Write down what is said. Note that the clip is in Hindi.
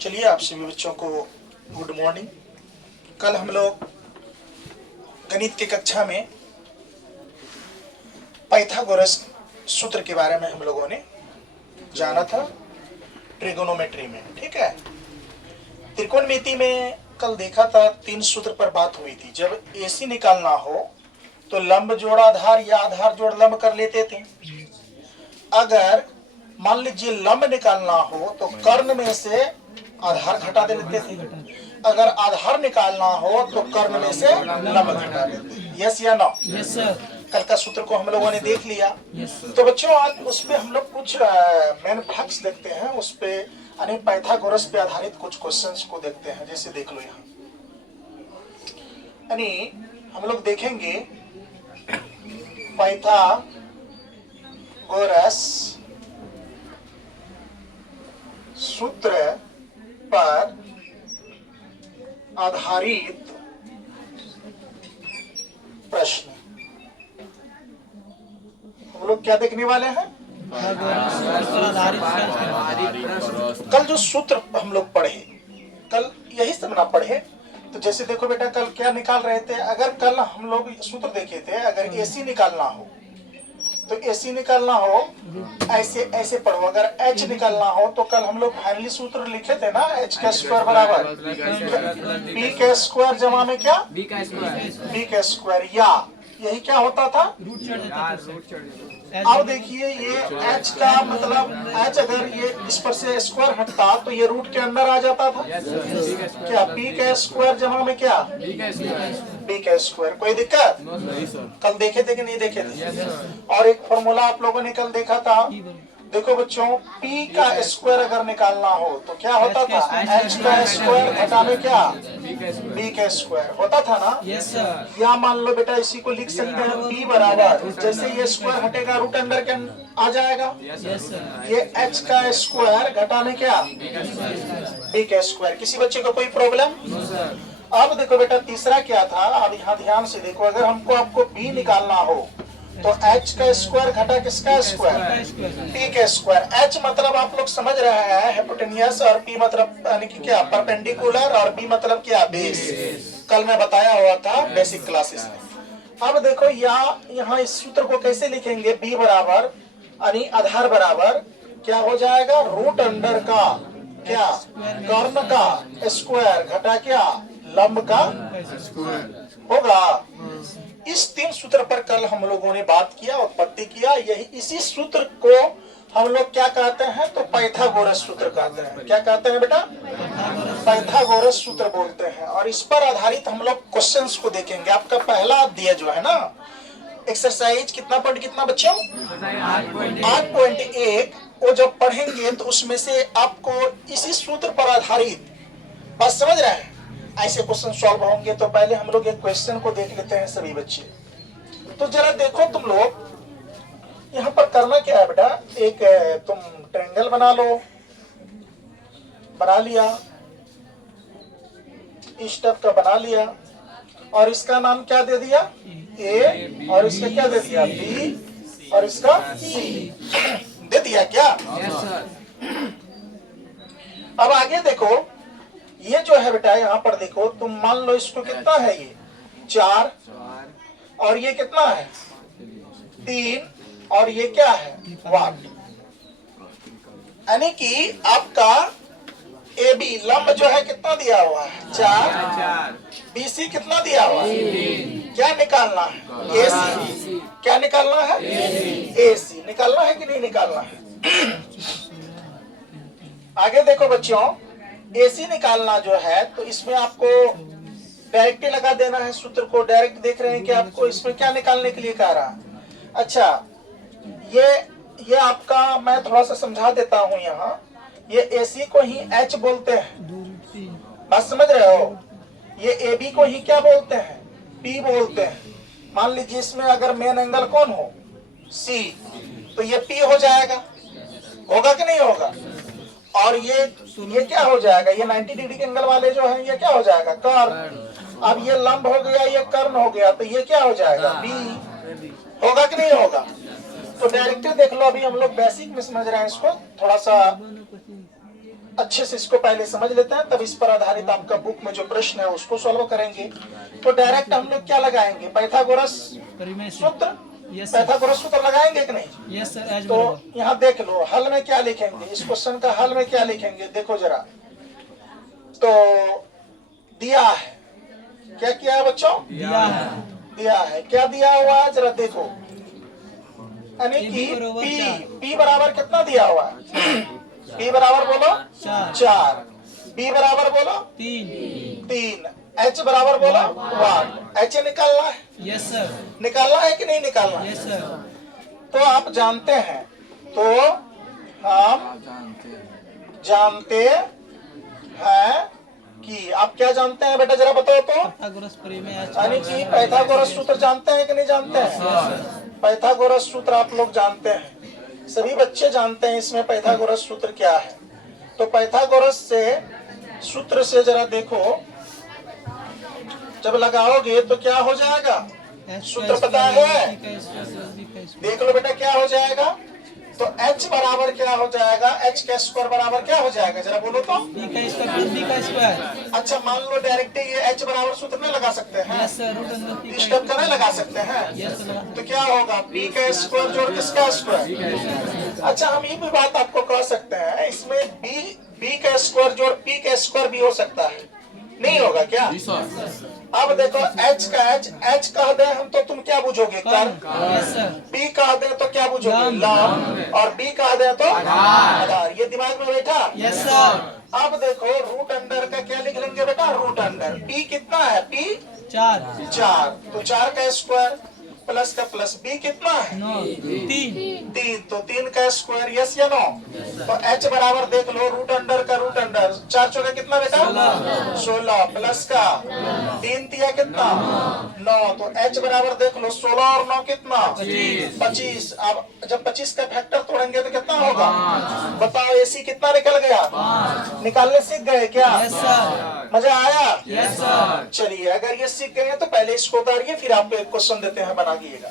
चलिए आप सभी बच्चों को गुड मॉर्निंग। कल हम लोग गणित की कक्षा में पाइथागोरस सूत्र के बारे में हम लोगों ने जाना था ट्रिगोनोमेट्री में। ठीक है, त्रिकोणमिति में कल देखा था 3 सूत्र पर बात हुई थी। जब एसी निकालना हो तो लंब जोड़ आधार या आधार जोड़ लंब कर लेते थे। अगर मान लीजिए लंब निकालना हो तो कर्ण में से आधार घटा देते थे। अगर आधार निकालना हो तो कर्ण में से लंब घटा देते। यस या नो? Yes sir. कल का सूत्र को हम लोगों ने देख लिया। तो बच्चों आज उसपे हम लोग कुछ मेन फैक्ट्स देखते हैं, उस पे यानी पाइथागोरस पे आधारित कुछ क्वेश्चंस को देखते हैं। जैसे देख लो यहाँ, यानी हम लोग देखेंगे पाइथागोरस सूत्र पर आधारित प्रश्न हम लोग क्या देखने वाले हैं? कल जो सूत्र हम लोग पढ़े, कल यही सब ना पढ़े तो जैसे देखो बेटा, कल क्या निकाल रहे थे? अगर कल हम लोग सूत्र देखे थे, अगर एसी निकालना हो तो एसी निकालना हो ऐसे ऐसे पढ़ो। अगर एच निकालना हो तो कल हम लोग फाइनली सूत्र लिखे थे ना, एच का स्क्वायर बराबर बी का स्क्वायर जमा में क्या बी का स्क्वायर, या यही क्या होता था? अब देखिए ये एच का मतलब एच अगर ये इस पर से स्क्वायर हटता तो ये रूट के अंदर आ जाता था। क्या बी का स्क्वायर जमा में क्या बी का स्क्वायर। कोई दिक्कत? कल देखे थे कि नहीं देखे थे? और एक फॉर्मूला आप लोगों ने कल देखा था। देखो बच्चों, P का स्क्वायर अगर निकालना हो तो क्या होता था? H का स्क्वायर घटा में क्या B का स्क्वायर होता था ना। या मान लो बेटा, इसी को लिख सकते हैं P बराबर, जैसे ये स्क्वायर हटेगा रूट अंदर के आ जाएगा। ये H का स्क्वायर घटा में क्या B का स्क्वायर। किसी बच्चे को कोई प्रॉब्लम? अब देखो बेटा, तीसरा क्या था? अब यहाँ ध्यान से देखो, अगर हमको आपको B निकालना हो तो H का स्क्वायर घटा किसका स्क्वायर P का स्क्वायर। H मतलब आप लोग समझ रहे हैं हाइपोटेन्यूस, और P मतलब यानी कि क्या परपेंडिकुलर, और B मतलब क्या बेस। कल मैं बताया हुआ था बेसिक क्लासेस में। अब देखो यहाँ इस सूत्र को कैसे लिखेंगे? B बराबर यानी आधार बराबर क्या हो जाएगा? रूट अंडर का क्या कर्ण का स्क्वायर घटा क्या लंब का होगा। इस 3 सूत्र पर कल हम लोगों ने बात किया, उत्पत्ति किया। यही इसी सूत्र को हम लोग क्या कहते हैं? तो पाइथागोरस सूत्र कहते हैं। क्या कहते हैं बेटा? पाइथागोरस सूत्र बोलते हैं। और इस पर आधारित हम लोग क्वेश्चंस को देखेंगे। आपका पहला अध्याय जो है ना, एक्सरसाइज कितना पॉइंट कितना बच्चों? 8.1, वो जब पढ़ेंगे तो उसमें से आपको इसी सूत्र पर आधारित, बात समझ रहे हैं, ऐसे क्वेश्चन सॉल्व होंगे। तो पहले हम लोग एक क्वेश्चन को देख लेते हैं सभी बच्चे। तो जरा देखो तुम लोग, यहाँ पर करना क्या है बेटा? एक तुम ट्रायंगल बना लो। बना लिया, इस टाइप का बना लिया, और इसका नाम क्या दे दिया? ए, और इसका क्या दे दिया? बी, और इसका सी दे दिया क्या? अब आगे देखो, ये जो है बेटा, यहाँ पर देखो, तुम मान लो इसको कितना है? ये 4, और ये कितना है? 3, और ये क्या है? 1। यानी कि आपका ए बी लंब जो है कितना दिया हुआ है? 4। बी सी कितना दिया हुआ है? क्या निकालना है? ए सी। क्या निकालना है? ए सी निकालना है कि नहीं निकालना है? आगे देखो बच्चों, एसी निकालना जो है तो इसमें आपको डायरेक्ट लगा देना है सूत्र को। डायरेक्ट देख रहे हैं कि आपको इसमें क्या निकालने के लिए कह रहा है। अच्छा, ये आपका मैं थोड़ा सा समझा देता हूं। यहाँ ये एसी को ही एच बोलते हैं, बात समझ रहे हो? ये ए बी को ही क्या बोलते हैं? पी बोलते हैं। मान लीजिए इसमें अगर मेन एंगल कौन हो? सी, तो ये पी हो जाएगा। होगा कि नहीं होगा? और ये क्या हो जाएगा? ये 90 डिग्री के एंगल वाले जो है ये क्या हो जाएगा? कर्ण। अब ये लंब हो गया, ये कर्ण हो गया, तो ये क्या हो जाएगा? बी। होगा कि नहीं होगा? तो डायरेक्टिव देख लो, अभी हम लोग बेसिक में समझ रहे हैं इसको, थोड़ा सा अच्छे से इसको पहले समझ लेते हैं, तब इस पर आधारित आपका बुक में जो प्रश्न है उसको सॉल्व करेंगे। तो डायरेक्ट हम लोग क्या लगाएंगे, पाइथागोरस सूत्र, पाइथागोरस सूत्र लगाएंगे कि नहीं? Yes sir. तो यहाँ देख लो हल में क्या लिखेंगे, इस क्वेश्चन का हल में क्या लिखेंगे, देखो जरा। तो दिया है, क्या किया है बच्चों? दिया है, क्या दिया हुआ है जरा देखो, यानी कि P बराबर कितना दिया हुआ है? P बराबर बोलो 4, B बराबर बोलो 3, H बराबर बोलो 1। H निकालना है? Yes sir. निकालना है कि नहीं निकालना? Yes sir. तो आप जानते हैं, तो हम जानते हैं कि आप क्या जानते हैं बेटा जरा बताओ तो? यानी कि पाइथागोरस सूत्र जानते हैं कि नहीं जानते हैं? पाइथागोरस सूत्र आप लोग जानते हैं, सभी बच्चे जानते हैं इसमें पाइथागोरस सूत्र क्या है। तो पाइथागोरस से सूत्र से जरा देखो, जब लगाओगे तो क्या हो जाएगा, सूत्र पता है? देख लो बेटा क्या हो जाएगा। तो h बराबर क्या हो जाएगा, h का स्क्वायर बराबर क्या हो जाएगा जरा बोलो तो? b का स्क्वायर b का स्क्वायर। अच्छा मान लो डायरेक्ट ये h बराबर सूत्र नहीं लगा सकते हैं? Yes sir. रूट अंदर इस स्टेप का नहीं लगा सकते हैं? Yes sir. तो क्या होगा, b का स्क्वायर जोड़ किसका स्क्वायर? अच्छा हम ये भी बात आपको कह सकते हैं, इसमें b का स्क्वायर जोड़ p का स्क्वायर भी हो सकता है, नहीं होगा क्या? अब देखो h का h कह दे हम तो तुम क्या बुझोगे, कर। b कह दे तो क्या बुझोगे, लॉग, और b कह दे तो आधार। ये दिमाग में बैठा? Yes sir. अब देखो रूट अंडर का क्या लिख लेंगे बेटा, रूट अंडर p कितना है, p 4, तो 4 का स्क्वायर प्लस का प्लस, b कितना है 3, तो 3 का स्क्वायर, यस या नो? तो h बराबर देख लो, रूट अंडर का रूट अंडर, 4 चौके कितना बेटा 16 प्लस का 3 तिया कितना 9, तो h बराबर देख लो 16 और 9 कितना 25। अब जब 25 का फैक्टर तोड़ेंगे तो कितना होगा बताओ, AC कितना निकल गया, निकालने सीख गए क्या? मजा आया? चलिए अगर ये सीख गए तो पहले इसको उतारिए, फिर आपको एक क्वेश्चन देते हैं, बनाइएगा।